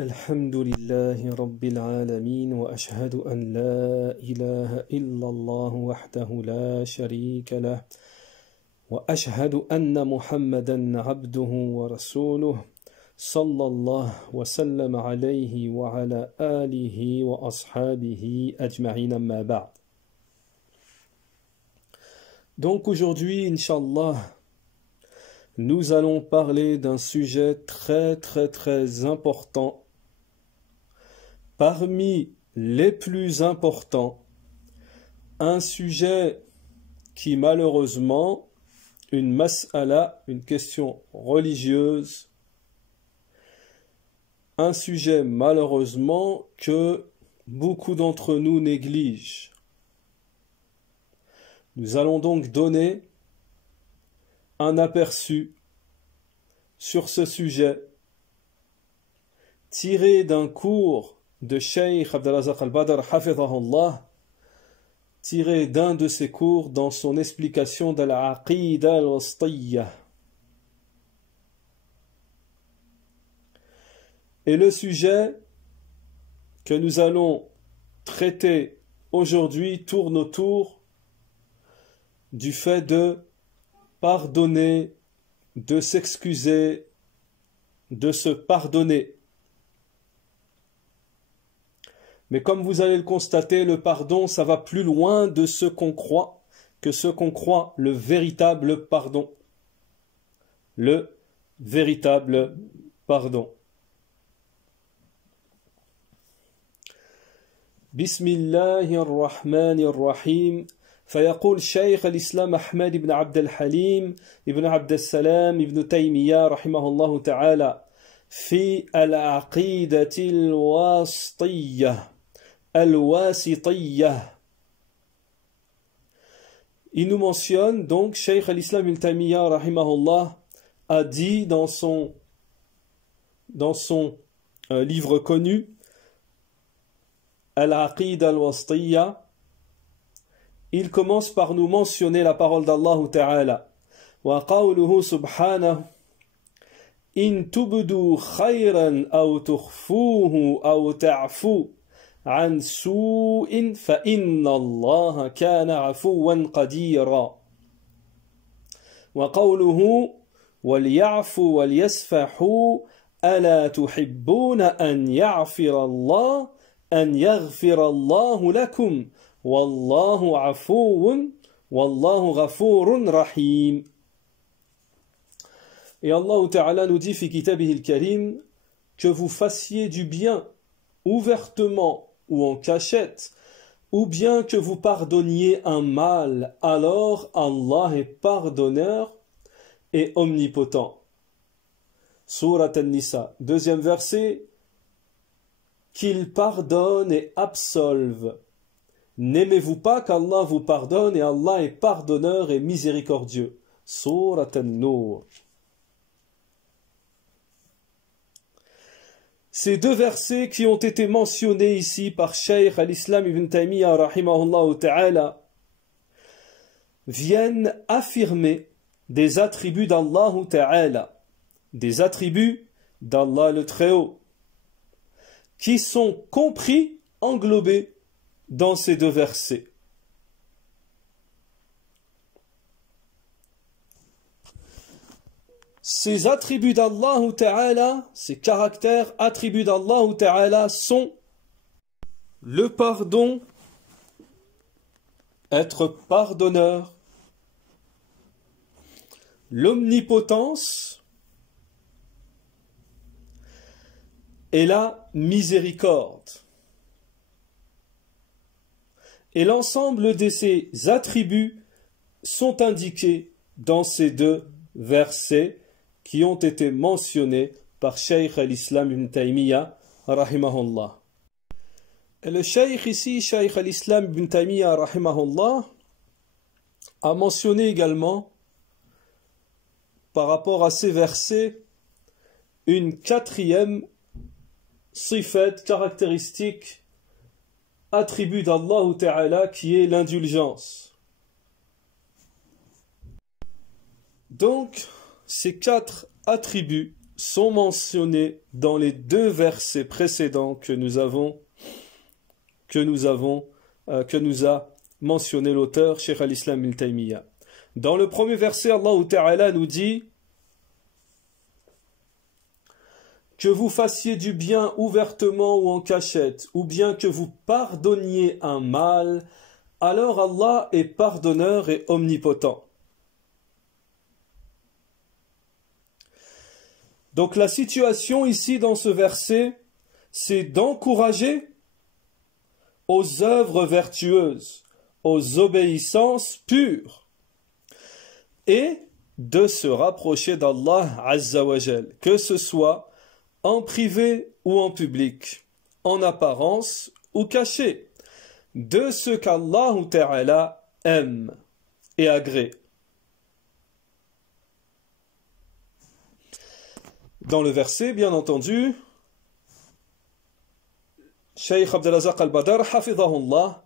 الحمد لله رب العالمين وأشهد أن لا إله إلا الله وحده لا شريك له وأشهد أن محمدا عبده ورسوله صلى الله وسلم عليه وعلى آله وأصحابه أجمعين ما بعد. Donc aujourd'hui, Inch'Allah, nous allons parler d'un sujet très important, parmi les plus importants, un sujet qui malheureusement, une mas'ala, une question religieuse, un sujet malheureusement que beaucoup d'entre nous négligent. Nous allons donc donner un aperçu sur ce sujet tiré d'un cours de Cheikh Abdelrazak al-Badr hafidhahullah, tiré d'un de ses cours dans son explication de l'Aqida al-Wasṭiyyah. Et le sujet que nous allons traiter aujourd'hui tourne autour du fait de pardonner, de s'excuser, de se pardonner. Mais comme vous allez le constater, le pardon, ça va plus loin de ce qu'on croit, que ce qu'on croit, le véritable pardon. Le véritable pardon. Bismillahirrahmanirrahim. فيقول شيخ الإسلام أحمد بن عبد الحليم ابن عبد السلام ابن تيمية رحمه الله تعالى في العقيدة الواسطية. Il nous mentionne donc Cheikh al-Islam ibn Taymiyyah rahimahullah a dit dans son livre connu Al-Aqida al-Wasṭiyyah. Il commence par nous mentionner la parole d'Allah Ta'ala. Wa qawluhu subhanahu in tubdu khayran aw tukhfuhu aw ta'fu an su'in fa inna Allah kana 'afuwan qadira. Wa qawluhu wal ya'fu wal yasfahu ala tuhibbuna an yaghfira Allah lakum. Wallahu afuwun, wallahu ghafurun rahim. Et Allah Ta'ala nous dit fi kitabih al-karim que vous fassiez du bien ouvertement ou en cachette, ou bien que vous pardonniez un mal, alors Allah est pardonneur et omnipotent. Surat An-Nisa, deuxième verset, qu'il pardonne et absolve. N'aimez-vous pas qu'Allah vous pardonne et Allah est pardonneur et miséricordieux. Surat An-Nur. Ces deux versets qui ont été mentionnés ici par Cheikh al-Islam ibn Taymiyyah rahimahullah ta'ala viennent affirmer des attributs d'Allah ta'ala, des attributs d'Allah le Très-Haut, qui sont compris, englobés dans ces deux versets. Ces attributs d'Allah Ta'ala, ces caractères, attributs d'Allah Ta'ala sont le pardon, être pardonneur, l'omnipotence et la miséricorde. Et l'ensemble de ces attributs sont indiqués dans ces deux versets qui ont été mentionnés par Cheikh al-Islam ibn Taymiyyah rahimahullah. Et le Cheikh ici, Cheikh al-Islam ibn Taymiyyah rahimahullah, a mentionné également par rapport à ces versets une quatrième sifat caractéristique, attribut d'Allah Ta'ala qui est l'indulgence. Donc, ces quatre attributs sont mentionnés dans les deux versets précédents que nous a mentionné l'auteur Cheikh al-Islam Ibn Taymiyyah. Dans le premier verset, Allah Ta'ala nous dit que vous fassiez du bien ouvertement ou en cachette, ou bien que vous pardonniez un mal, alors Allah est pardonneur et omnipotent. Donc la situation ici dans ce verset, c'est d'encourager aux œuvres vertueuses, aux obéissances pures, et de se rapprocher d'Allah Azza wa Jal, que ce soit en privé ou en public, en apparence ou caché, de ce qu'Allah Ta'ala aime et agrée. Dans le verset, bien entendu, Cheikh Abdelazaq al-Badr, hafidhahullah,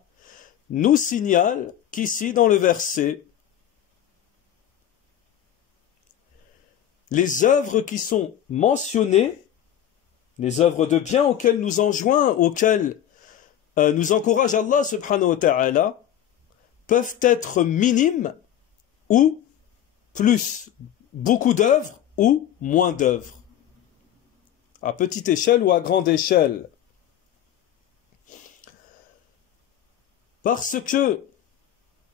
nous signale qu'ici, dans le verset, les œuvres qui sont mentionnées, les œuvres de bien auxquelles nous enjoint, auxquelles nous encourage Allah subhanahu wa ta'ala, peuvent être minimes ou plus, beaucoup d'œuvres ou moins d'œuvres, à petite échelle ou à grande échelle. Parce que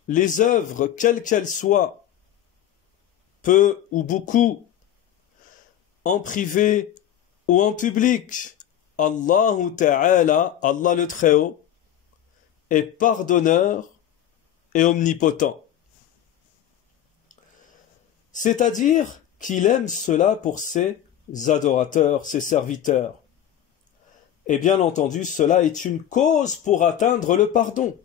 les œuvres, quelles qu'elles soient, peu ou beaucoup, en privé ou en public, Allah Ta'ala, Allah le Très-Haut, est pardonneur et omnipotent. C'est-à-dire qu'il aime cela pour ses adorateurs, ses serviteurs. Et bien entendu, cela est une cause pour atteindre le pardon.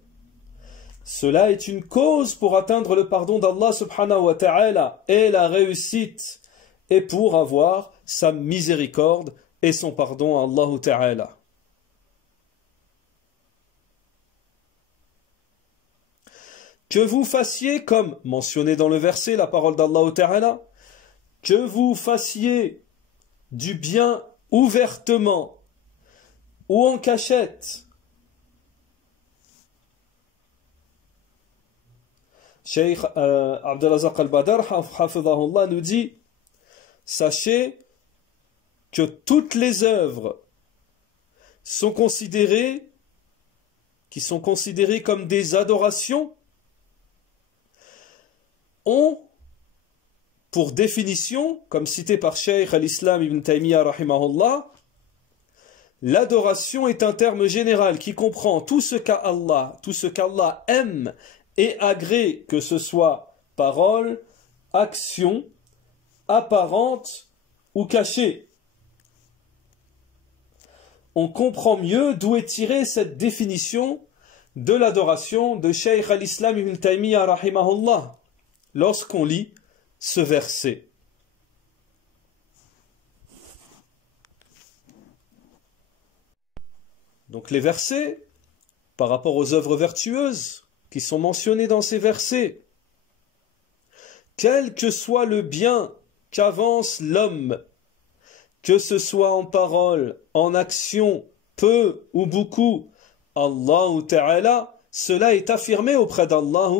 Cela est une cause pour atteindre le pardon d'Allah subhanahu wa ta'ala et la réussite, et pour avoir sa miséricorde et son pardon à Allah ta'ala. Que vous fassiez, comme mentionné dans le verset, la parole d'Allah ta'ala, que vous fassiez du bien ouvertement ou en cachette. Cheikh Abdelazaq al-Badr hafidhahullah nous dit: sachez que toutes les œuvres qui sont considérées comme des adorations ont pour définition, comme cité par Cheikh al-Islam Ibn Taymiyyah rahimahullah, l'adoration est un terme général qui comprend tout ce qu'Allah aime et agrée, que ce soit parole, action, apparente ou cachée. On comprend mieux d'où est tirée cette définition de l'adoration de Cheikh al-Islam Ibn Taymiyyah rahimahullah lorsqu'on lit ce verset. Donc les versets, par rapport aux œuvres vertueuses qui sont mentionnées dans ces versets, quel que soit le bien qu'avance l'homme, que ce soit en parole, en action, peu ou beaucoup, Allah Ta'ala, cela est affirmé auprès d'Allah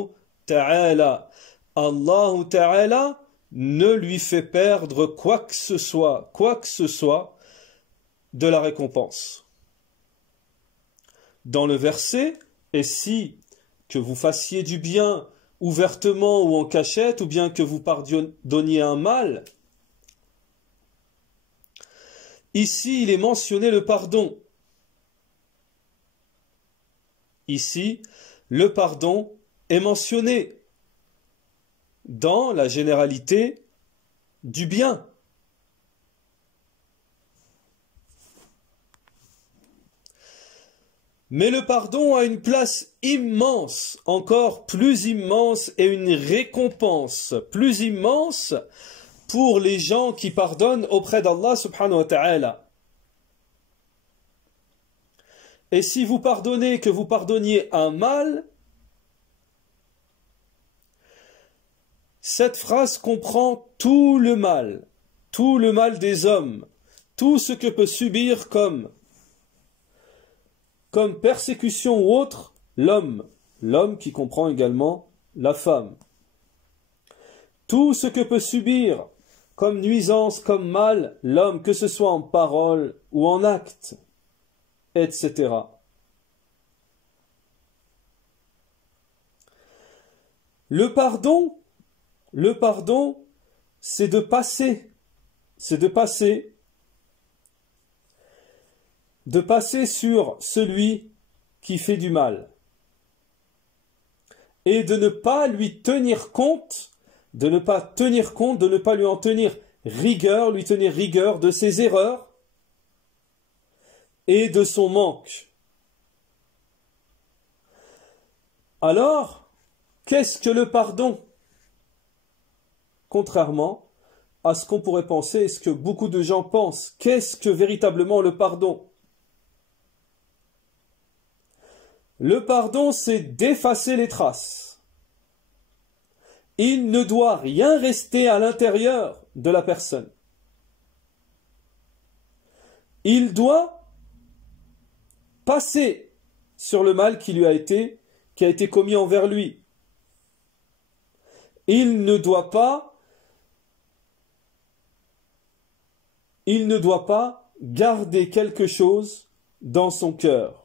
Ta'ala. Allah Ta'ala ne lui fait perdre quoi que ce soit de la récompense. Dans le verset, et si que vous fassiez du bien ouvertement ou en cachette, ou bien que vous pardonniez un mal, ici il est mentionné le pardon. Ici, le pardon est mentionné dans la généralité du bien. Mais le pardon a une place immense, encore plus immense, et une récompense plus immense pour les gens qui pardonnent auprès d'Allah subhanahu wa ta'ala. Et si vous pardonnez, que vous pardonniez un mal, cette phrase comprend tout le mal, tout le mal des hommes, tout ce que peut subir comme persécution ou autre l'homme qui comprend également la femme. Tout ce que peut subir comme nuisance, comme mal, l'homme, que ce soit en parole ou en acte, etc. Le pardon, c'est de passer sur celui qui fait du mal et de ne pas lui tenir compte, de ne pas lui en tenir rigueur, lui tenir rigueur de ses erreurs et de son manque. Alors, qu'est-ce que le pardon? Contrairement à ce qu'on pourrait penser et ce que beaucoup de gens pensent, qu'est-ce que véritablement le pardon? Le pardon, c'est d'effacer les traces. Il ne doit rien rester à l'intérieur de la personne. Il doit passer sur le mal qui a été commis envers lui. Il ne doit pas garder quelque chose dans son cœur.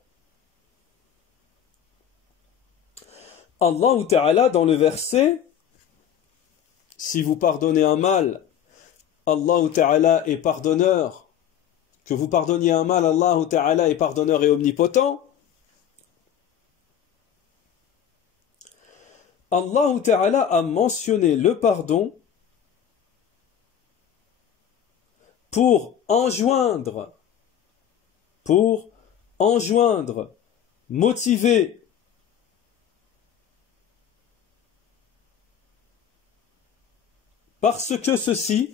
Allah Ta'ala dans le verset, si vous pardonnez un mal, Allah Ta'ala est pardonneur. Que vous pardonniez un mal, Allah Ta'ala est pardonneur et omnipotent. Allah Ta'ala a mentionné le pardon pour enjoindre, motiver, parce que ceci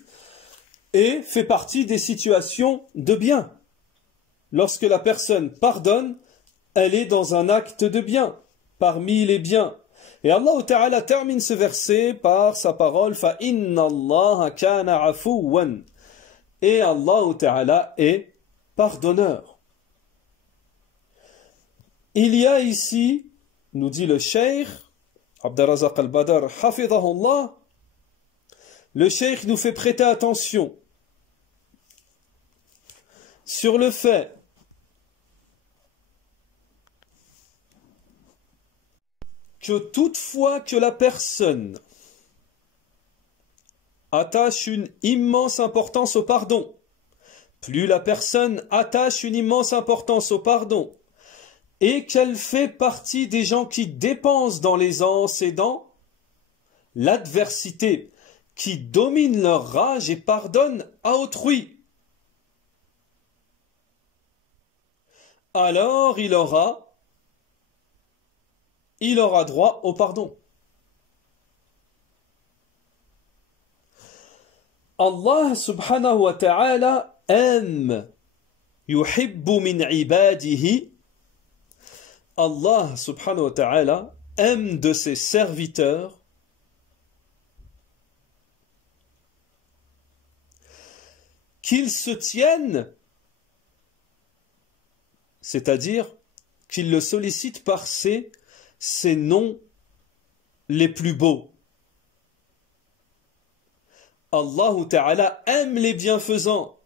fait partie des situations de bien. Lorsque la personne pardonne, elle est dans un acte de bien, parmi les biens. Et Allah Ta'ala termine ce verset par sa parole fa inna Allah kana afuwan. Et Allah Ta'ala est pardonneur. Il y a ici, nous dit le Cheikh Abdurrazzaq al-Badr hafidhahullah, le Cheikh nous fait prêter attention sur le fait que toutefois que la personne attache une immense importance au pardon, plus la personne attache une immense importance au pardon et qu'elle fait partie des gens qui dépensent dans l'aisance et dans l'adversité, qui dominent leur rage et pardonnent à autrui, alors il aura droit au pardon. Allah subhanahu wa ta'ala aime, yuhibbu min ibadihi, Allah subhanahu wa ta'ala aime de ses serviteurs qu'ils se tiennent, c'est-à-dire qu'ils le sollicitent par ses noms les plus beaux. Allah Ta'ala aime les bienfaisants.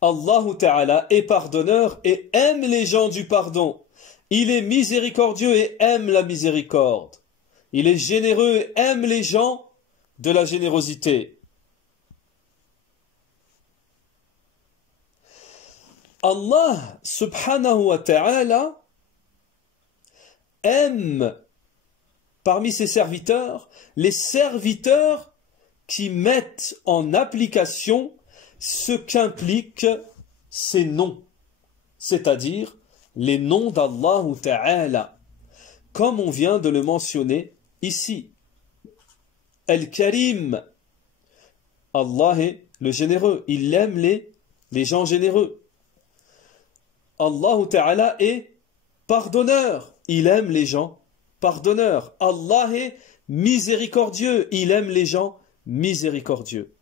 Allah Ta'ala est pardonneur et aime les gens du pardon. Il est miséricordieux et aime la miséricorde. Il est généreux et aime les gens de la générosité. Allah subhanahu wa ta'ala aime parmi ses serviteurs les serviteurs qui mettent en application ce qu'impliquent ces noms, c'est-à-dire les noms d'Allah Ta'ala, comme on vient de le mentionner ici. Al-Karim, Allah est le généreux, il aime les gens généreux. Allah Ta'ala est pardonneur, il aime les gens pardonneur. Allah est miséricordieux. Il aime les gens miséricordieux.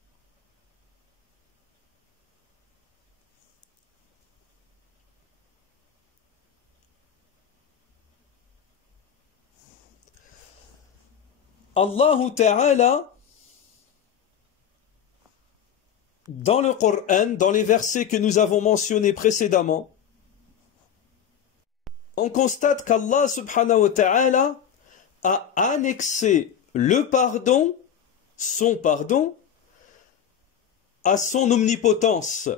Allah Ta'ala, dans le Coran, dans les versets que nous avons mentionnés précédemment, on constate qu'Allah subhanahu wa ta'ala a annexé le pardon, son pardon, à son omnipotence.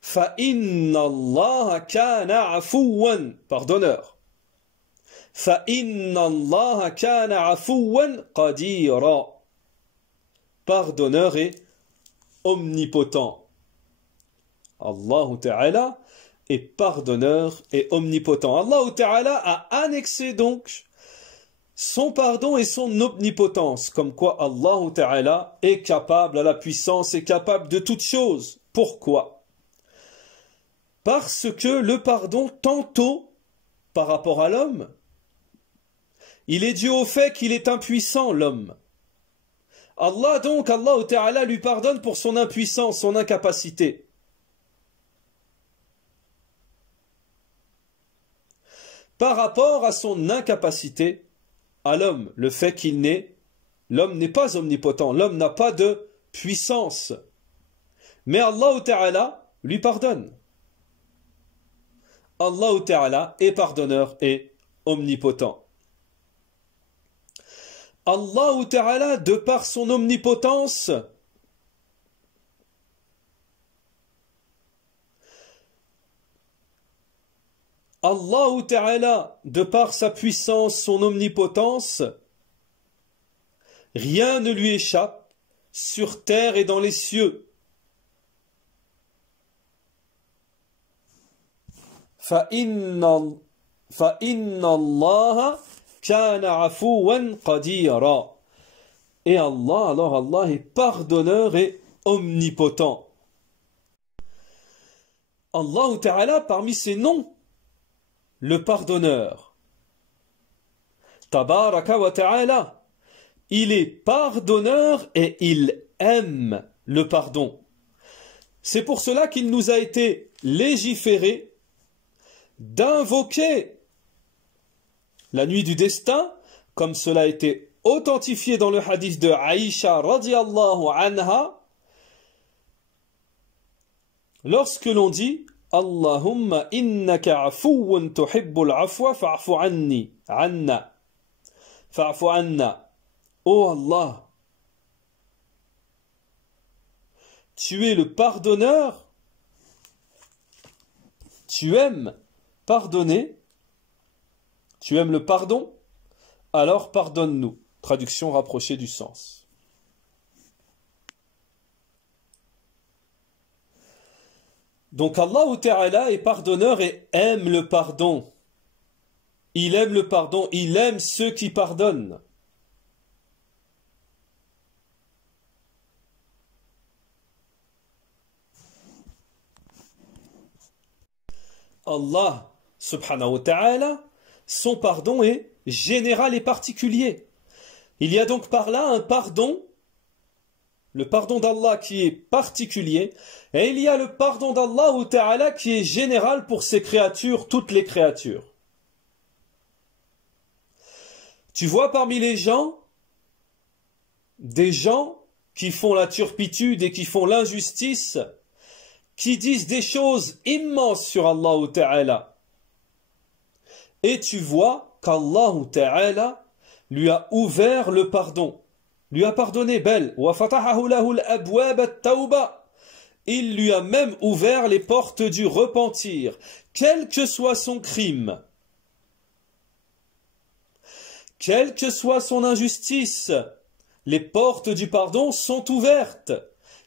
Fa inna Allah kana afouwan, pardonneur. Fa inna Allah kana afouwan qadira, pardonneur et omnipotent. Allah Ta'ala est pardonneur et omnipotent. Allah Ta'ala a annexé donc son pardon et son omnipotence, comme quoi Allah Ta'ala est capable à la puissance, est capable de toutes choses. Pourquoi? Parce que le pardon, tantôt, par rapport à l'homme, il est dû au fait qu'il est impuissant, l'homme. Allah Ta'ala lui pardonne pour son impuissance, son incapacité. Par rapport à son incapacité à l'homme, le fait l'homme n'est pas omnipotent, l'homme n'a pas de puissance. Mais Allah Ta'ala lui pardonne. Allah Ta'ala est pardonneur et omnipotent. Allah Ta'ala, de par son omnipotence, Allah Ta'ala, de par sa puissance, son omnipotence, rien ne lui échappe sur terre et dans les cieux. Fa inna Allah kana afouwan qadira. Et Allah est pardonneur et omnipotent. Allah Ta'ala, parmi ses noms, le pardonneur. Tabaraka wa ta'ala. Il est pardonneur et il aime le pardon. C'est pour cela qu'il nous a été légiféré d'invoquer la nuit du destin, comme cela a été authentifié dans le hadith de Aïcha radiallahu anha, lorsque l'on dit Allahumma innaka afouun tuhibbul afwa fa'fu anni, anna, fa'fu anna. Oh Allah, tu es le pardonneur, tu aimes pardonner, tu aimes le pardon, alors pardonne-nous. Traduction rapprochée du sens. Donc Allah Ta'ala est pardonneur et aime le pardon. Il aime le pardon, il aime ceux qui pardonnent. Allah subhanahu wa ta'ala, son pardon est général et particulier. Il y a donc par là un pardon, le pardon d'Allah qui est particulier, et il y a le pardon d'Allah Ta'ala qui est général pour ses créatures, toutes les créatures. Tu vois parmi les gens, des gens qui font la turpitude et qui font l'injustice, qui disent des choses immenses sur Allah Ta'ala. Et tu vois qu'Allah Ta'ala lui a ouvert le pardon, lui a pardonné, bel, il lui a même ouvert les portes du repentir, quel que soit son crime, quelle que soit son injustice, les portes du pardon sont ouvertes,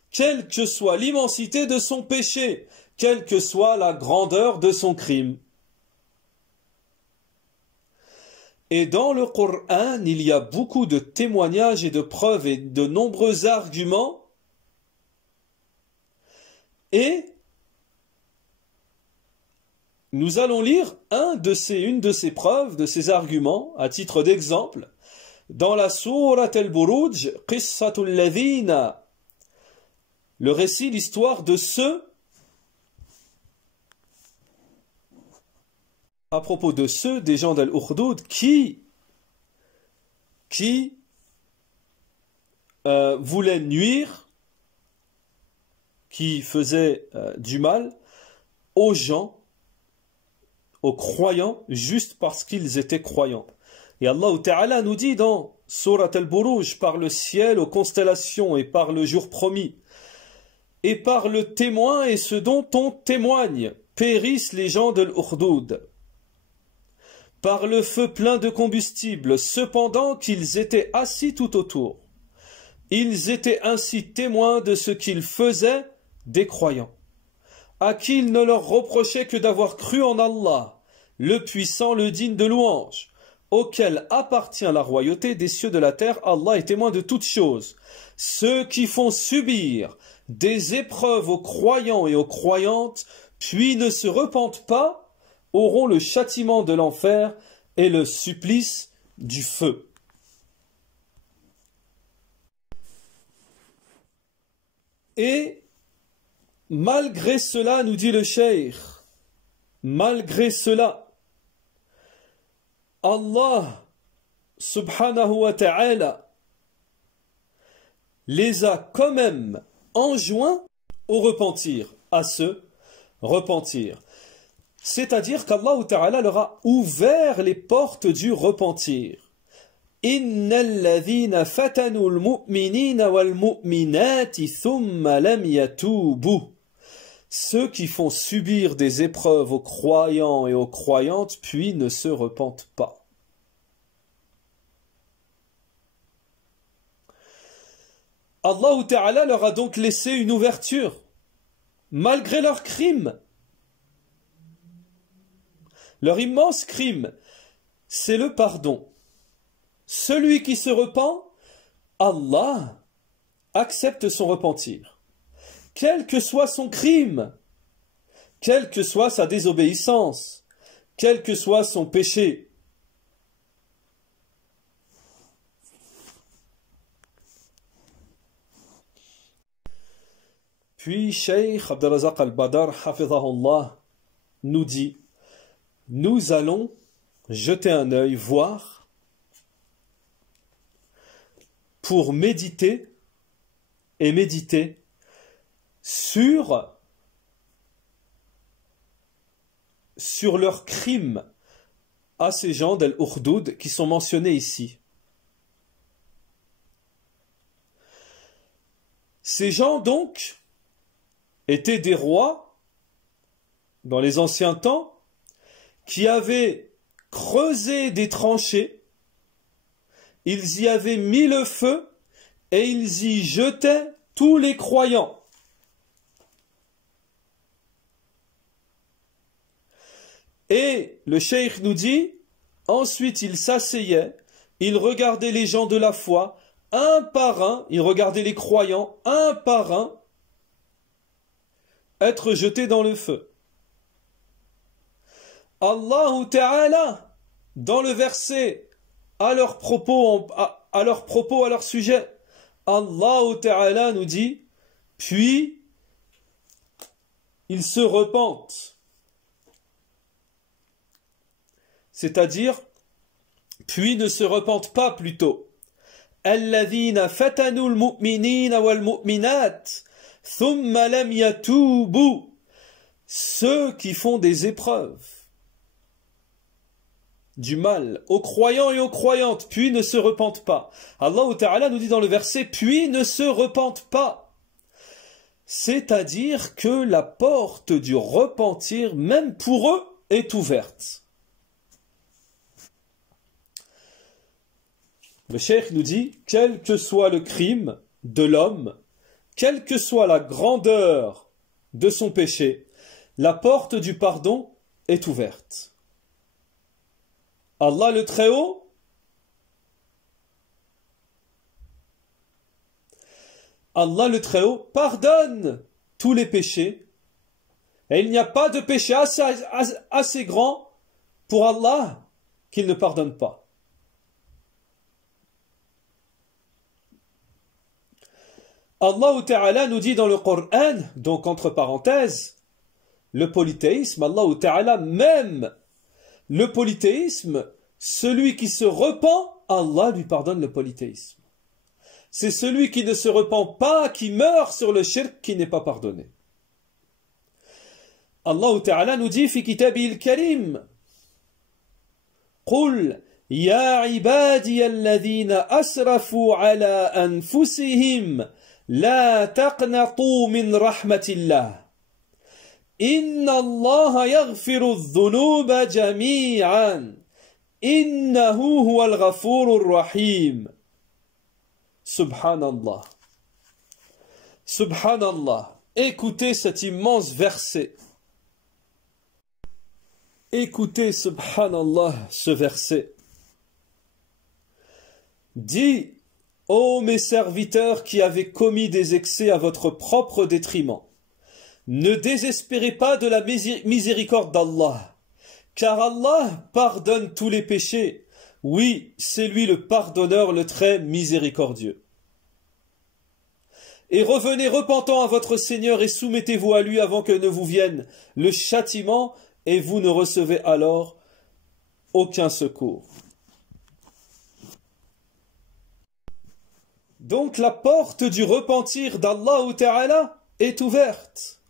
quelle que soit l'immensité de son péché, quelle que soit la grandeur de son crime. Et dans le Coran, il y a beaucoup de témoignages et de preuves et de nombreux arguments. Et nous allons lire une de ces preuves, de ces arguments, à titre d'exemple, dans la sourate al-Buruj, Qissatul Ladhina, le récit, l'histoire de ceux, à propos de ceux des gens d'Al-Ukhdud qui voulaient nuire, qui faisaient du mal aux gens, aux croyants, juste parce qu'ils étaient croyants. Et Allah Ta'ala nous dit dans Surat al-Buruj, par le ciel, aux constellations et par le jour promis, et par le témoin et ce dont on témoigne, périssent les gens de l'Ukhdud. Par le feu plein de combustible, cependant qu'ils étaient assis tout autour. Ils étaient ainsi témoins de ce qu'ils faisaient des croyants, à qui il ne leur reprochait que d'avoir cru en Allah, le puissant, le digne de louange, auquel appartient la royauté des cieux de la terre. Allah est témoin de toutes choses. Ceux qui font subir des épreuves aux croyants et aux croyantes, puis ne se repentent pas, auront le châtiment de l'enfer et le supplice du feu. Et malgré cela, nous dit le cheikh, malgré cela, Allah subhanahu wa ta'ala les a quand même enjoints au repentir, à se repentir. C'est-à-dire qu'Allah Ta'ala leur a ouvert les portes du repentir. Innal ladhina fatanu al-mu'minina wal-mu'minati thumma lam yatubu. Ceux qui font subir des épreuves aux croyants et aux croyantes, puis ne se repentent pas. Allah Ta'ala leur a donc laissé une ouverture, malgré leurs crimes. Leur immense crime, c'est le pardon. Celui qui se repent, Allah accepte son repentir. Quel que soit son crime, quelle que soit sa désobéissance, quel que soit son péché. Puis Cheikh Abdelrazak al-Badar, hafidhahullah, nous dit: nous allons jeter un œil, voir, pour méditer et méditer sur leurs crimes à ces gens d'Al-Ukhdud qui sont mentionnés ici. Ces gens donc étaient des rois dans les anciens temps qui avaient creusé des tranchées, ils y avaient mis le feu et ils y jetaient tous les croyants. Et le cheikh nous dit, ensuite il s'asseyait, il regardait les gens de la foi, un par un, il regardait les croyants, un par un, être jetés dans le feu. Allah Ta'ala, dans le verset, à leur propos, à leur sujet, Allah Ta'ala nous dit, puis ils se repentent. C'est-à-dire, puis ne se repentent pas plutôt. Alladhina fatanu al-mu'minina wal-mu'minat, thumma lam yatubu. Ceux qui font des épreuves du mal aux croyants et aux croyantes, puis ne se repentent pas. Allah Ta'ala nous dit dans le verset, puis ne se repentent pas. C'est-à-dire que la porte du repentir, même pour eux, est ouverte. Le cheikh nous dit, quel que soit le crime de l'homme, quelle que soit la grandeur de son péché, la porte du pardon est ouverte. Allah le Très-Haut pardonne tous les péchés Et il n'y a pas de péché assez grand pour Allah qu'il ne pardonne pas. Allah Ta'ala nous dit dans le Coran, donc entre parenthèses, le polythéisme, Allah Ta'ala, même le polythéisme, celui qui se repent, Allah lui pardonne le polythéisme. C'est celui qui ne se repent pas, qui meurt sur le shirk, qui n'est pas pardonné. Allah Ta'ala nous dit, fi kitabil karim, قل يا عبادي الذين أسرفوا على أنفسهم لا تقنطوا من رحمة الله إن الله يغفر الذنوب جميعا إنه هو الغفور الرحيم. Subhanallah. Subhanallah. Écoutez cet immense verset. Écoutez, subhanallah, ce verset. Dis, ô mes serviteurs qui avez commis des excès à votre propre détriment, ne désespérez pas de la miséricorde d'Allah, car Allah pardonne tous les péchés. Oui, c'est lui le pardonneur, le très miséricordieux. Et revenez repentant à votre Seigneur et soumettez-vous à lui avant que ne vous vienne le châtiment, et vous ne recevez alors aucun secours. Donc la porte du repentir d'Allah Ta'ala est ouverte.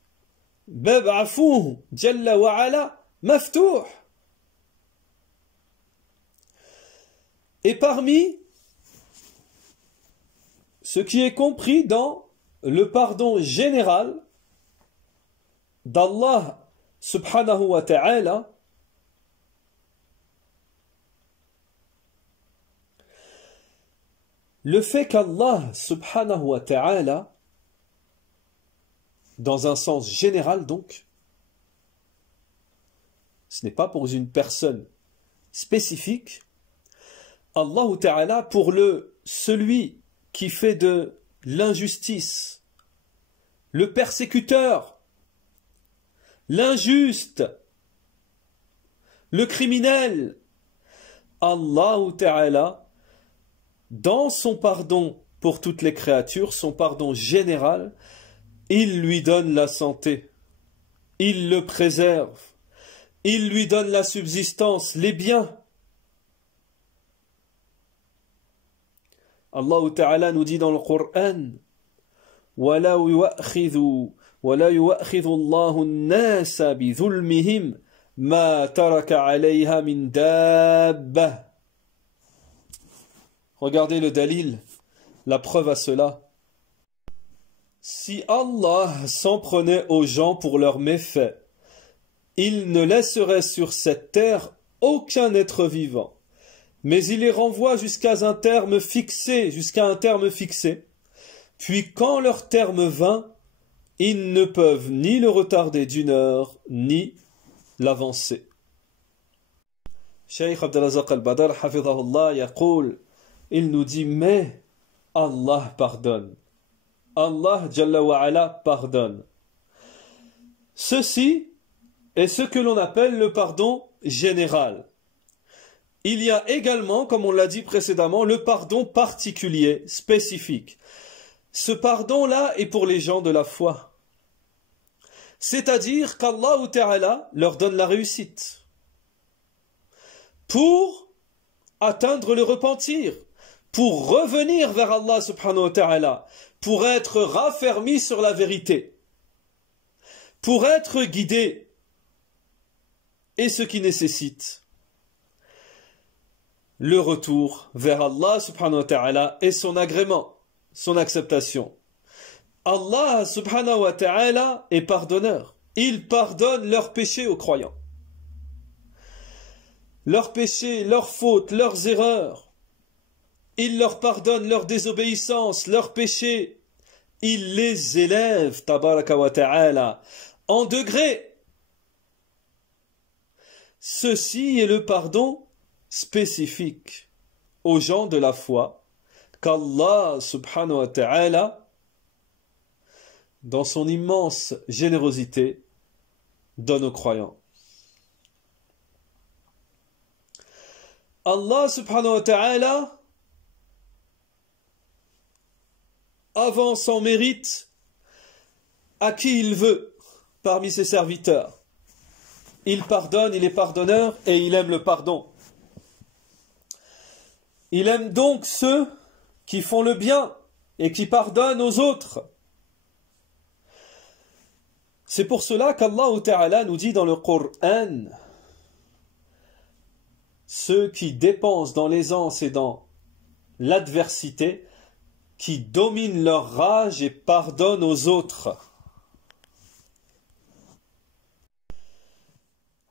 Bab afouh Jalla wa ala maftouh. Et parmi ce qui est compris dans le pardon général d'Allah Subhanahu wa ta'ala, le fait qu'Allah Subhanahu wa ta'ala, dans un sens général donc, ce n'est pas pour une personne spécifique, Allah Ta'ala pour celui qui fait de l'injustice, le persécuteur, l'injuste, le criminel, Allah Ta'ala, dans son pardon pour toutes les créatures, son pardon général, il lui donne la santé, il le préserve, il lui donne la subsistance, les biens. Allah Ta'ala nous dit dans le Coran, ولا يؤخذ الله الناس بظلمهم ما ترك عليها من دابة. Regardez le dalil, la preuve à cela. Si Allah s'en prenait aux gens pour leurs méfaits, il ne laisserait sur cette terre aucun être vivant, mais il les renvoie jusqu'à un terme fixé, puis quand leur terme vint, ils ne peuvent ni le retarder d'une heure, ni l'avancer. Cheikh Abdelazaq al-Badr, hafidhahullah, yaqul, il nous dit, mais Allah pardonne. Allah Jalla wa ala pardonne. Ceci est ce que l'on appelle le pardon général. Il y a également, comme on l'a dit précédemment, le pardon particulier, spécifique. Ce pardon-là est pour les gens de la foi. C'est-à-dire qu'Allah Ta'ala leur donne la réussite pour atteindre le repentir, pour revenir vers Allah Subhanahu wa Ta'ala, pour être raffermis sur la vérité, pour être guidés, et ce qui nécessite le retour vers Allah Subhanahu wa Ta'ala et son agrément, son acceptation. Allah Subhanahu wa Ta'ala est pardonneur. Il pardonne leurs péchés aux croyants. Leurs péchés, leurs fautes, leurs erreurs. Il leur pardonne leurs désobéissances, leurs péchés. Il les élève, tabaraka wa ta'ala, en degrés. Ceci est le pardon spécifique aux gens de la foi qu'Allah subhanahu wa ta'ala, dans son immense générosité, donne aux croyants. Allah subhanahu wa ta'ala avance en mérite à qui il veut parmi ses serviteurs. Il pardonne, il est pardonneur et il aime le pardon. Il aime donc ceux qui font le bien et qui pardonnent aux autres. C'est pour cela qu'Allah Ta'ala nous dit dans le Coran, ceux qui dépensent dans l'aisance et dans l'adversité, qui dominent leur rage et pardonnent aux autres.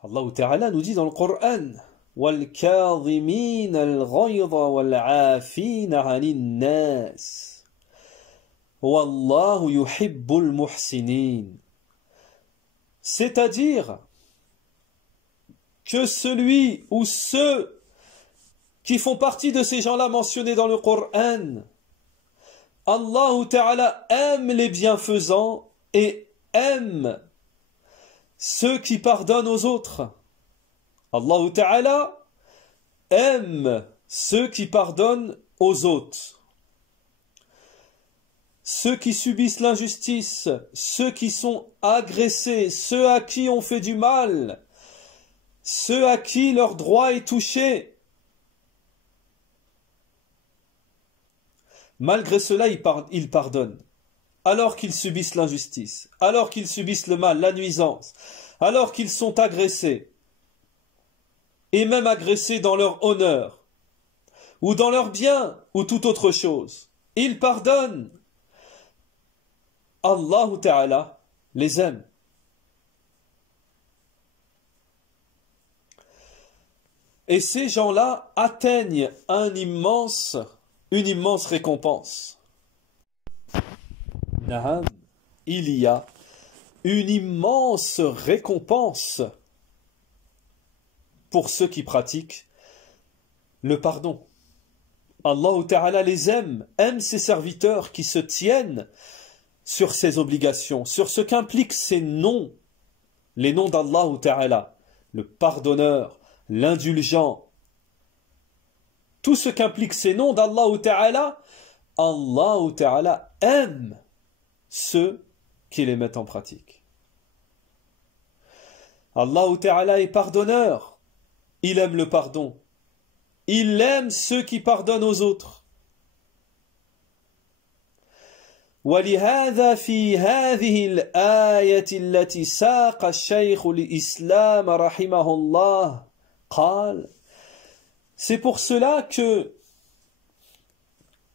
Allah Ta'ala nous dit dans le Coran, وَالْكَاظِمِينَ الْغَيْظَ وَالْعَافِينَ عَنِ النَّاسِ وَاللَّهُ يُحِبُّ الْمُحْسِنِينَ. C'est-à-dire que celui ou ceux qui font partie de ces gens-là mentionnés dans le Coran, Allah Ta'ala aime les bienfaisants et aime ceux qui pardonnent aux autres. Allah Ta'ala aime ceux qui pardonnent aux autres. Ceux qui subissent l'injustice, ceux qui sont agressés, ceux à qui on fait du mal, ceux à qui leur droit est touché. Malgré cela, ils pardonnent, alors qu'ils subissent l'injustice, alors qu'ils subissent le mal, la nuisance, alors qu'ils sont agressés, et même agressés dans leur honneur, ou dans leur bien, ou toute autre chose. Ils pardonnent. Allah Ta'ala les aime. Et ces gens-là atteignent une immense récompense. Na'am, il y a une immense récompense pour ceux qui pratiquent le pardon. Allah Ta'ala les aime ses serviteurs qui se tiennent sur ses obligations, sur ce qu'impliquent ces noms, les noms d'Allah Ta'ala, le pardonneur, l'indulgent, tout ce qu'impliquent ces noms d'Allah Ta'ala, Allah Ta'ala aime ceux qui les mettent en pratique. Allah Ta'ala est pardonneur, il aime le pardon, il aime ceux qui pardonnent aux autres. ولهذا في هذه الآية التي ساق الشيخ الإسلام رحمه الله قال. C'est pour cela que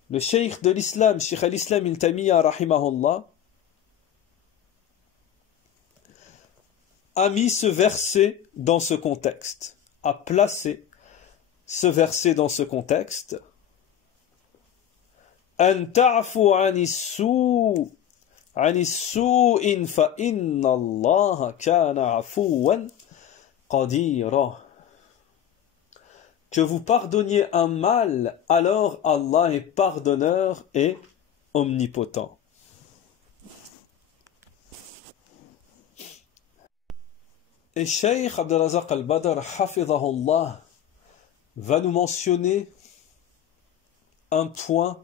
le cheikh de l'islam, Cheikh al-Islam Ibn Taymiyyah rahimahullah, a mis ce verset dans ce contexte, a placé ce verset dans ce contexte. أن تعفو عن السوء فإن الله كان عفوا قديرا. Que vous pardonniez un mal, alors Allah est pardonneur et omnipotent. Et Cheikh Abdel Razak al-Badr hafidhahullah va nous mentionner un point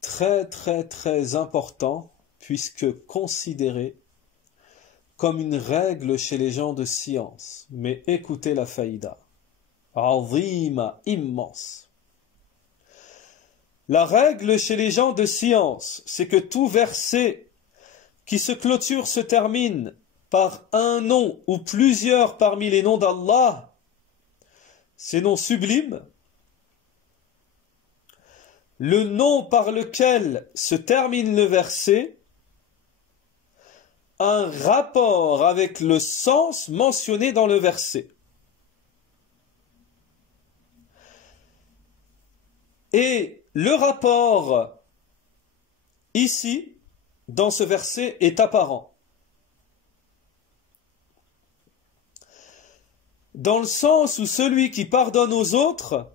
très important, puisque considéré comme une règle chez les gens de science. Mais écoutez la faïda. Azima, immense. La règle chez les gens de science, c'est que tout verset qui se clôture se termine par un nom ou plusieurs parmi les noms d'Allah, ces noms sublimes, le nom par lequel se termine le verset a un rapport avec le sens mentionné dans le verset. Et le rapport ici, dans ce verset, est apparent. Dans le sens où celui qui pardonne aux autres,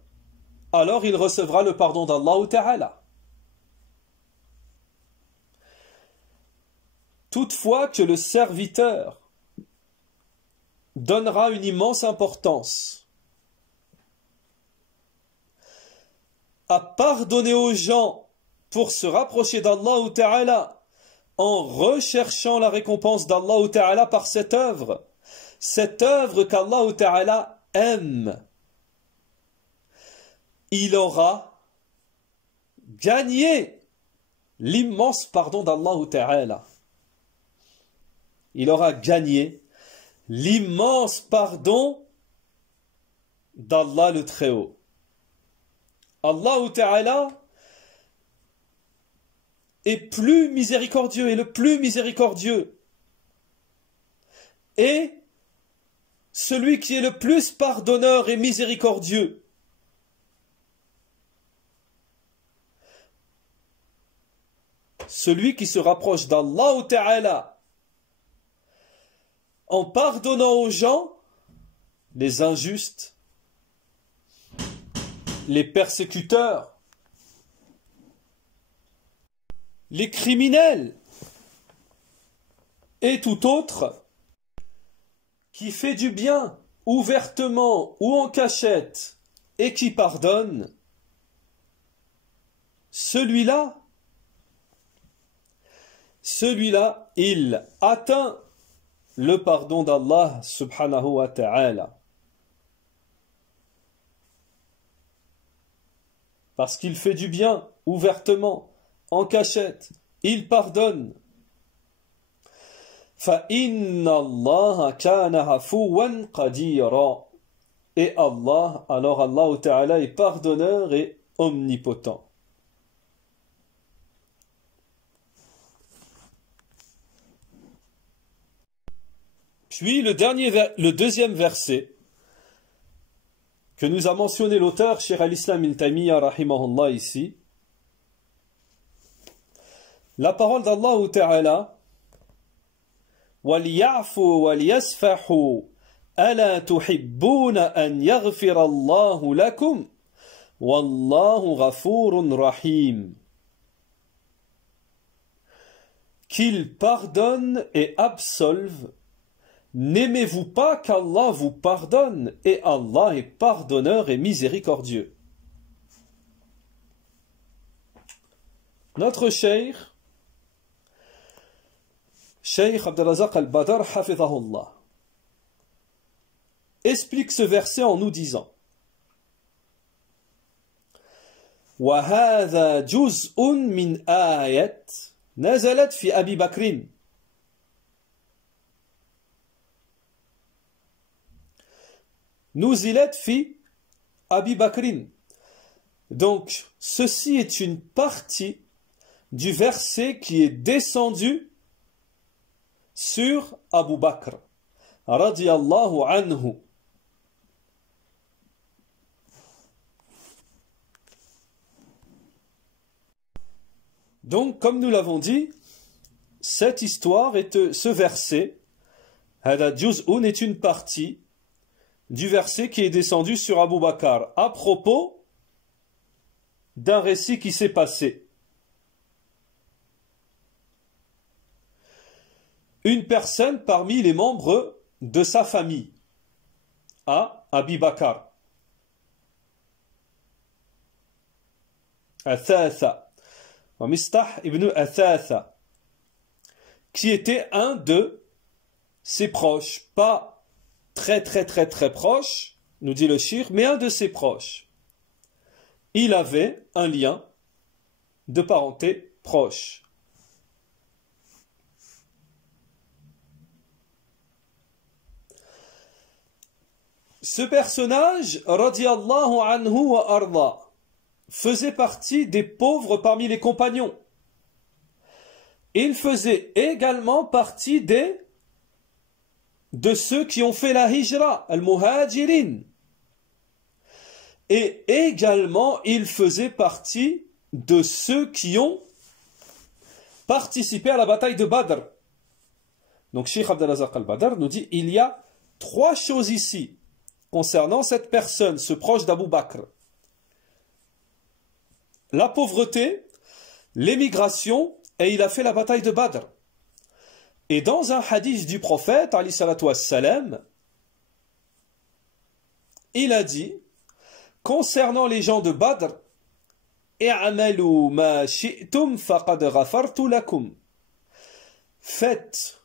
alors il recevra le pardon d'Allah Ta'ala. Toutefois que le serviteur donnera une immense importance à pardonner aux gens pour se rapprocher d'Allah Ta'ala en recherchant la récompense d'Allah Ta'ala par cette œuvre qu'Allah Ta'ala aime. Il aura gagné l'immense pardon d'Allah Ta'ala. Il aura gagné l'immense pardon d'Allah le Très-Haut. Allah Ta'ala est plus miséricordieux, est le plus miséricordieux. Et celui qui est le plus pardonneur et miséricordieux. Celui qui se rapproche d'Allah Ta'ala en pardonnant aux gens, les injustes, les persécuteurs, les criminels et tout autre qui fait du bien ouvertement ou en cachette et qui pardonne, celui-là, il atteint le pardon d'Allah subhanahu wa ta'ala. Parce qu'il fait du bien ouvertement, en cachette, il pardonne. فَإِنَّ اللَّهَ كَانَ عَفُوًّا قَدِيرًا. Et Allah, alors Allah Ta'ala est pardonneur et omnipotent. Puis le deuxième verset que nous a mentionné l'auteur Cheikh al-Islam Ibn Taymiyyah rahimahullah ici, la parole d'Allah Ta'ala, وَلْيَعْفُوا وَلْيَسْفَحُوا أَلَا تُحِبُّونَ أَنْ يَغْفِرَ اللَّهُ لَكُمْ وَاللَّهُ غَفُورٌ رَحِيمٌ. Qu'il pardonne et absolve. N'aimez-vous pas qu'Allah vous pardonne, et Allah est pardonneur et miséricordieux. Notre Cheikh Abdelrazak al-Badr hafidhahullah explique ce verset en nous disant وَهَذَا جُزْءٌ مِّنْ آيَةٍ نَزَلَتْ فِي أَبِي بَكْرٍ. Nuzilat fi Abi Bakrin. Donc, ceci est une partie du verset qui est descendu sur Abu Bakr, radiyallahu anhu. Donc, comme nous l'avons dit, cette histoire, ce verset, Hada Juz'un, est une partie du verset qui est descendu sur Abu Bakr à propos d'un récit qui s'est passé. Une personne parmi les membres de sa famille, à Abi Bakr, Athatha, Mistah ibn Athatha, qui était un de ses proches, pas très proche, nous dit le shir, mais un de ses proches. Il avait un lien de parenté proche. Ce personnage, radiyallahu anhu wa arda, faisait partie des pauvres parmi les compagnons. Il faisait également partie de ceux qui ont fait la hijra, al-muhajirin. Et également, il faisait partie de ceux qui ont participé à la bataille de Badr. Donc, Cheikh Abdelrazak al-Badr nous dit, il y a 3 choses ici, concernant cette personne, ce proche d'Abu Bakr. La pauvreté, l'émigration, et il a fait la bataille de Badr. Et dans un hadith du prophète, alayhi salatu wassalam, il a dit concernant les gens de Badr, i'amalu ma shi'tum faqad ghafartu lakum. Faites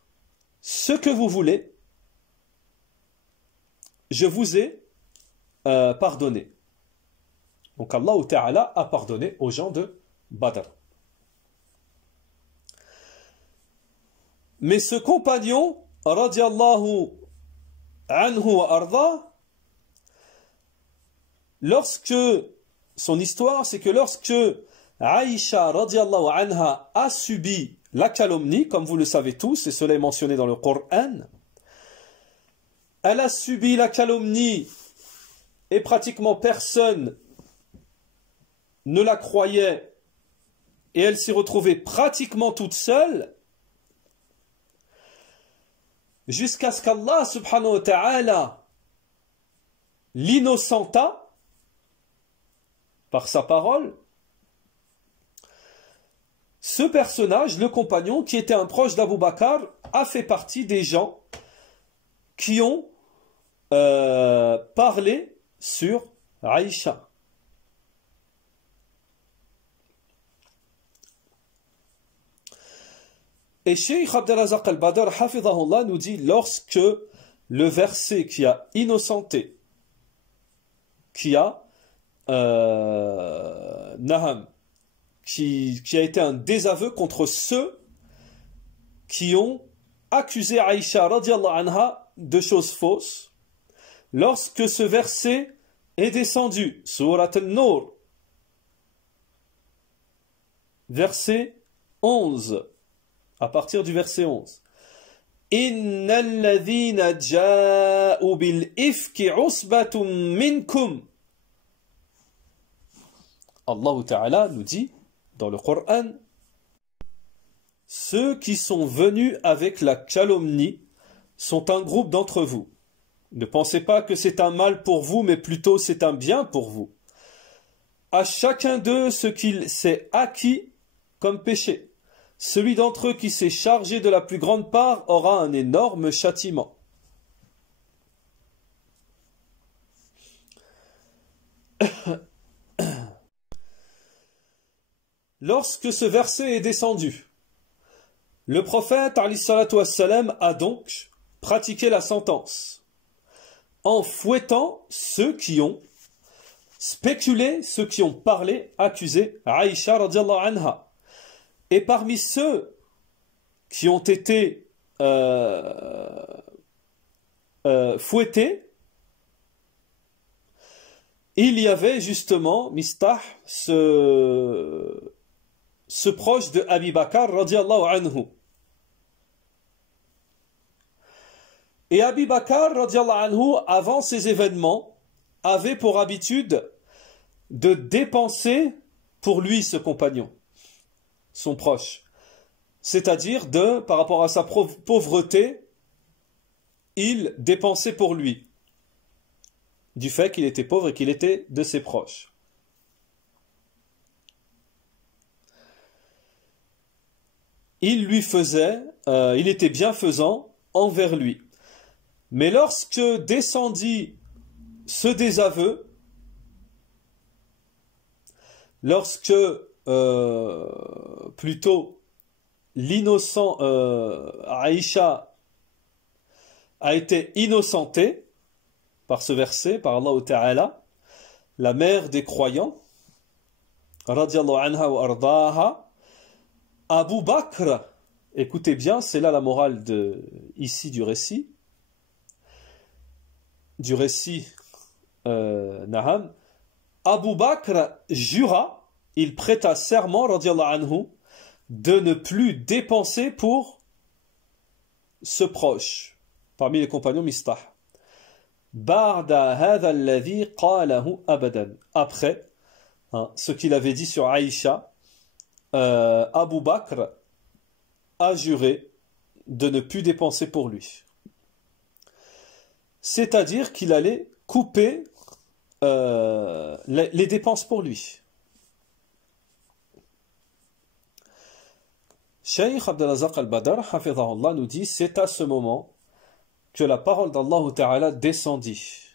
ce que vous voulez, je vous ai pardonné. Donc Allah Ta'ala a pardonné aux gens de Badr. Mais ce compagnon, radiallahu anhu wa arda, lorsque son histoire, c'est que lorsque Aïcha radiallahu anha a subi la calomnie, comme vous le savez tous, et cela est mentionné dans le Coran, elle a subi la calomnie et pratiquement personne ne la croyait et elle s'est retrouvée pratiquement toute seule jusqu'à ce qu'Allah subhanahu wa ta'ala l'innocenta par sa parole. Ce personnage, le compagnon, qui était un proche d'Abu Bakr, a fait partie des gens qui ont parlé sur Aïcha. Et Cheikh Abdelazaq al-Badr, hafidhahullah, nous dit, lorsque le verset qui a innocenté, qui a Naham, qui a été un désaveu contre ceux qui ont accusé Aïcha radiallahu anha de choses fausses, lorsque ce verset est descendu, Surat al-Nur, verset 11, à partir du verset 11. Innal ladhina ja'u bil ifki usbatum minkum. Allah Ta'ala nous dit dans le Coran, ceux qui sont venus avec la calomnie sont un groupe d'entre vous. Ne pensez pas que c'est un mal pour vous, mais plutôt c'est un bien pour vous. À chacun d'eux ce qu'il s'est acquis comme péché. Celui d'entre eux qui s'est chargé de la plus grande part aura un énorme châtiment. Lorsque ce verset est descendu, le prophète alayhi salatu wassalam a donc pratiqué la sentence en fouettant ceux qui ont spéculé, ceux qui ont parlé, accusé Aïcha radiallahu anha. Et parmi ceux qui ont été fouettés, il y avait justement Mistah, ce proche de Abi Bakr radiallahu anhu. Et Abi Bakr radiallahu anhu, avant ces événements, avait pour habitude de dépenser pour lui ce compagnon, son proche. C'est-à-dire par rapport à sa pauvreté, il dépensait pour lui, du fait qu'il était pauvre et qu'il était de ses proches. Il lui faisait, il était bienfaisant envers lui. Mais lorsque descendit ce désaveu, lorsque plutôt l'innocent Aïcha a été innocenté par ce verset, par Allah Ta'ala, la mère des croyants, radiallahu anha wa ardaha, Abu Bakr, écoutez bien, c'est là la morale ici du récit, Naham, Abu Bakr jura, il prêta serment, radiallahu anhu, de ne plus dépenser pour ce proche, parmi les compagnons Mistah. Ba'da hadha alladhi qalahu abadan. Après, ce qu'il avait dit sur Aïcha, Abu Bakr a juré de ne plus dépenser pour lui. C'est-à-dire qu'il allait couper les dépenses pour lui. Cheikh Abdelazaq al-Badr, hafidhahullah, nous dit, c'est à ce moment que la parole d'Allah Ta'ala descendit.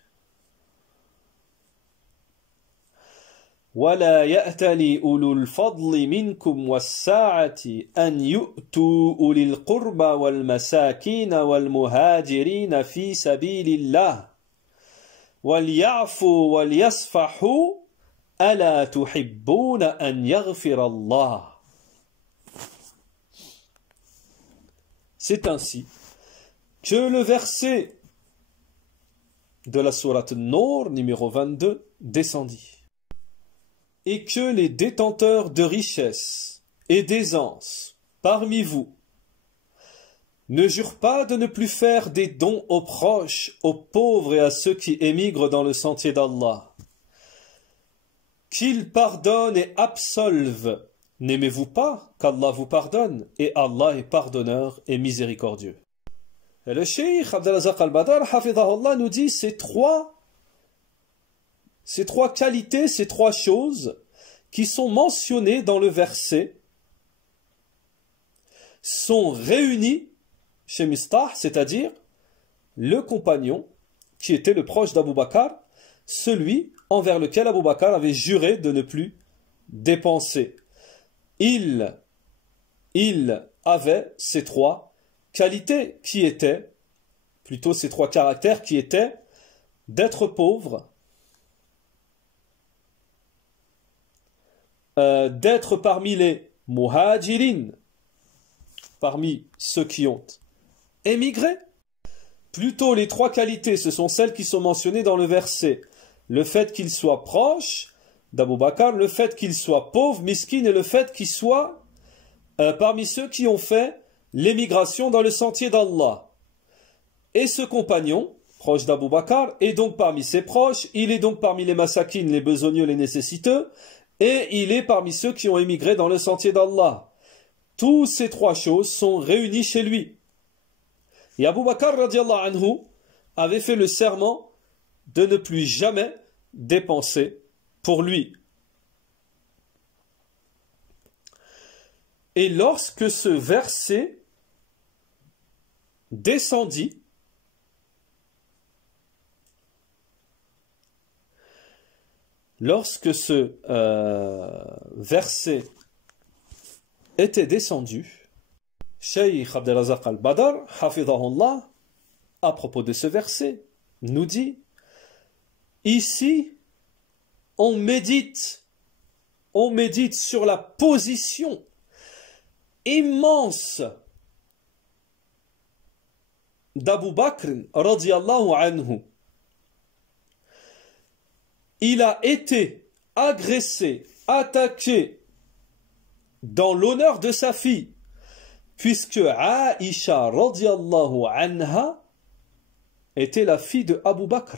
ولا يأتل أولو الفضل منكم والساعة أن يؤتوا أولي القربى والمساكين والمهاجرين في سبيل الله وليعفوا وليصفحوا ألا تحبون أن يغفر الله. C'est ainsi que le verset de la sourate An-Nur numéro 22 descendit. Et que les détenteurs de richesses et d'aisance parmi vous ne jurent pas de ne plus faire des dons aux proches, aux pauvres et à ceux qui émigrent dans le sentier d'Allah. Qu'ils pardonnent et absolvent. N'aimez-vous pas qu'Allah vous pardonne? Et Allah est pardonneur et miséricordieux. Et le cheikh Abdelazak al-Badr, hafidahullah, nous dit ces trois qualités, ces trois choses qui sont mentionnées dans le verset sont réunies chez Mistah, c'est-à-dire le compagnon qui était le proche d'Abu Bakr, celui envers lequel Abu Bakr avait juré de ne plus dépenser. Il avait ces trois qualités qui étaient, plutôt ces trois caractères qui étaient d'être pauvre, d'être parmi les muhajirin, parmi ceux qui ont émigré. Plutôt les trois qualités, ce sont celles qui sont mentionnées dans le verset. Le fait qu'il soit proche d'Abu Bakr, le fait qu'il soit pauvre, miskin, et le fait qu'il soit parmi ceux qui ont fait l'émigration dans le sentier d'Allah. Et ce compagnon, proche d'Abu Bakr, est donc parmi ses proches, il est donc parmi les masakin, les besogneux, les nécessiteux, et il est parmi ceux qui ont émigré dans le sentier d'Allah. Toutes ces trois choses sont réunies chez lui. Et Abu Bakr radiallahu anhu avait fait le serment de ne plus jamais dépenser pour lui. Et lorsque ce verset descendit, lorsque ce verset était descendu, Cheikh Abdelazak al-Badr, hafidahullah, à propos de ce verset, nous dit, ici, on médite sur la position immense d'Abu Bakr, radiyallahu anhu. Il a été agressé, attaqué dans l'honneur de sa fille, puisque Aïcha radiyallahu anha était la fille de Abu Bakr,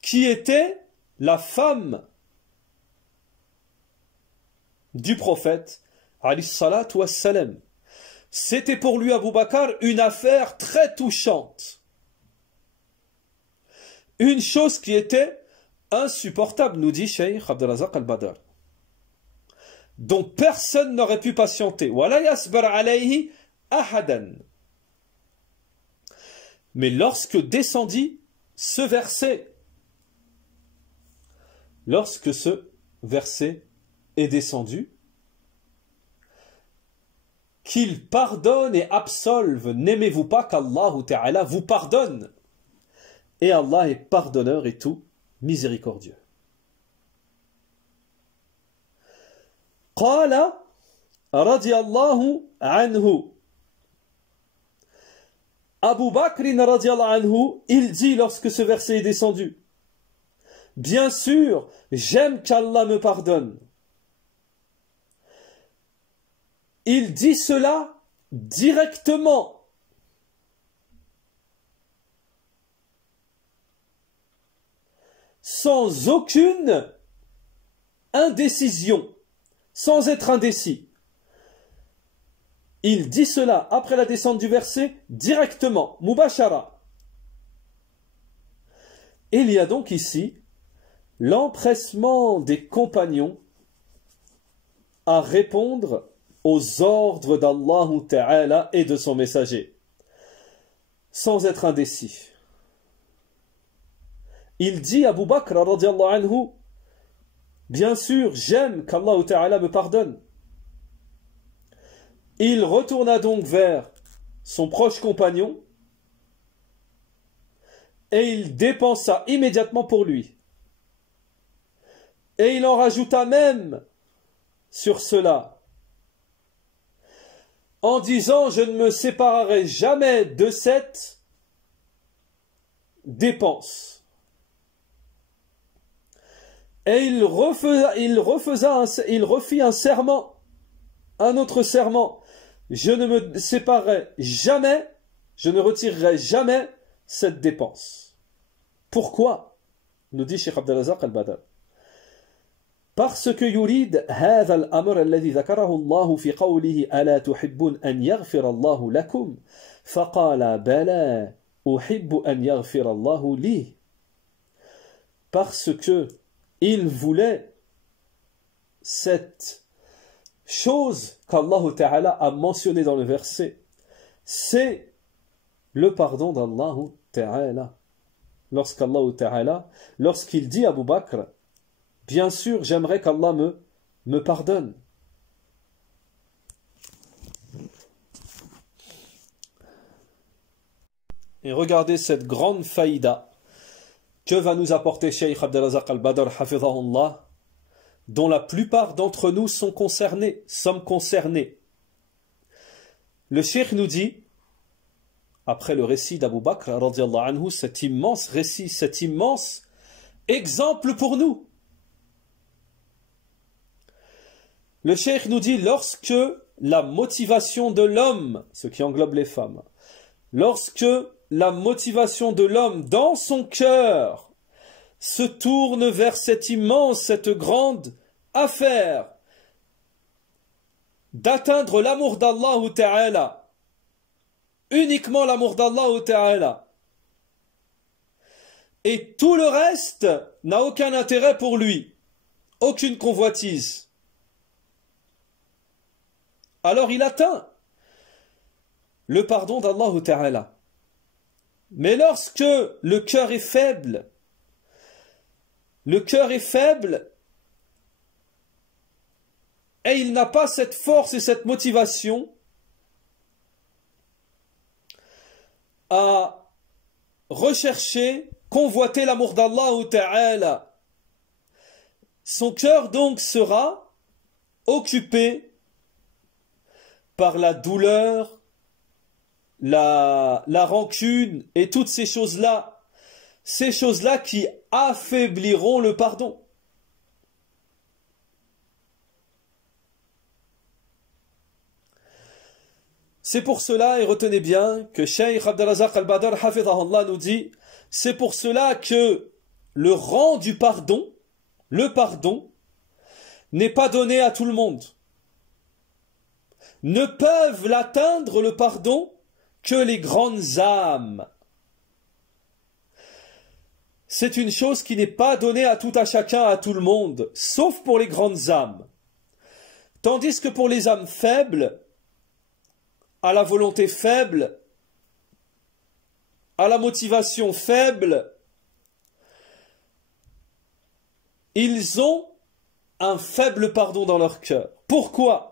qui était la femme du prophète alayhi salatu wassalam. C'était pour lui, Abu Bakr, une affaire très touchante. Une chose qui était insupportable, nous dit Cheikh Abdelazak al-Badr, dont personne n'aurait pu patienter. Wala yasbar alayhi ahadan. Mais lorsque descendit ce verset, lorsque ce verset est descendu, qu'il pardonne et absolve, n'aimez-vous pas qu'Allah Ta'ala vous pardonne? Et Allah est pardonneur et tout miséricordieux. Qala radiyallahu anhu. Abu Bakr radiyallahu anhu, il dit lorsque ce verset est descendu, bien sûr, j'aime qu'Allah me pardonne. Il dit cela directement. Sans aucune indécision, sans être indécis. Il dit cela après la descente du verset directement, mubashara. Il y a donc ici l'empressement des compagnons à répondre aux ordres d'Allah Ta'ala et de son messager, sans être indécis. il dit à Abu Bakr radiyallahu anhu, bien sûr, j'aime qu'Allah Ta'ala me pardonne. Il retourna donc vers son proche compagnon et il dépensa immédiatement pour lui. Et il en rajouta même sur cela, en disant, je ne me séparerai jamais de cette dépense. Et il refit un serment, un autre serment. Je ne me séparerai jamais, je ne retirerai jamais cette dépense. Pourquoi? Nous dit Cheikh Abdelrazak al-Badr. Parce que yurid هذا الأمر الذي ذكره الله في قوله ألا تحبون أن يغفر الله لكم فقال بلى أحب أن يغفر الله لي. Parce que il voulait cette chose qu'Allah Ta'ala a mentionnée dans le verset, c'est le pardon d'Allah Ta'ala. Lorsqu'il dit à Abu Bakr, bien sûr, j'aimerais qu'Allah me pardonne. Et regardez cette grande faïda que va nous apporter Cheikh Abdelrazak al-Badr, hafidhahullah, dont la plupart d'entre nous sommes concernés. Le Cheikh nous dit, après le récit d'Abu Bakr, radiyallahu anhu, cet immense récit, cet immense exemple pour nous. Le Cheikh nous dit, lorsque la motivation de l'homme, ce qui englobe les femmes, lorsque la motivation de l'homme dans son cœur se tourne vers cette immense, cette grande affaire d'atteindre l'amour d'Allah Ta'ala, uniquement l'amour d'Allah Ta'ala, et tout le reste n'a aucun intérêt pour lui, aucune convoitise, alors il atteint le pardon d'Allah Ta'ala. Mais lorsque le cœur est faible et il n'a pas cette force et cette motivation à rechercher, convoiter l'amour d'Allah Ta'ala, son cœur donc sera occupé par la douleur, la rancune et toutes ces choses-là qui affaibliront le pardon. C'est pour cela, et retenez bien, que Cheikh Abdelrazak al-Badr hafidhahullah nous dit, c'est pour cela que le rang du pardon, le pardon, n'est pas donné à tout le monde. Ne peuvent l'atteindre le pardon que les grandes âmes. C'est une chose qui n'est pas donnée à tout à chacun, à tout le monde, sauf pour les grandes âmes. Tandis que pour les âmes faibles, à la volonté faible, à la motivation faible, ils ont un faible pardon dans leur cœur. Pourquoi ?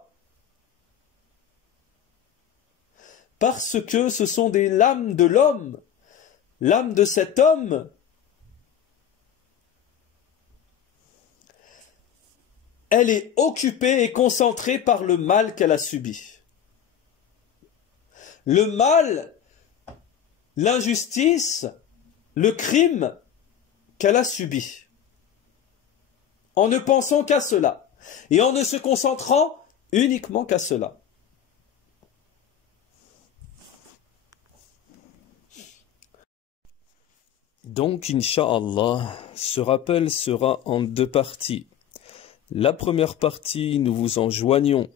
Parce que ce sont des lames de l'homme, l'âme de cet homme, elle est occupée et concentrée par le mal qu'elle a subi. Le mal, l'injustice, le crime qu'elle a subi. En ne pensant qu'à cela et en ne se concentrant uniquement qu'à cela. Donc, Inch'Allah, ce rappel sera en deux parties. La première partie, nous vous enjoignons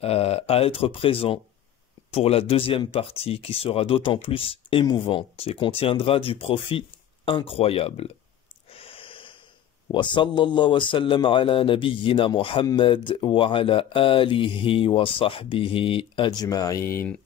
à être présent pour la deuxième partie qui sera d'autant plus émouvante et contiendra du profit incroyable. Wa sallallahu wa sallam ala nabiyyina Muhammad wa ala alihi wa sahbihi ajma'in.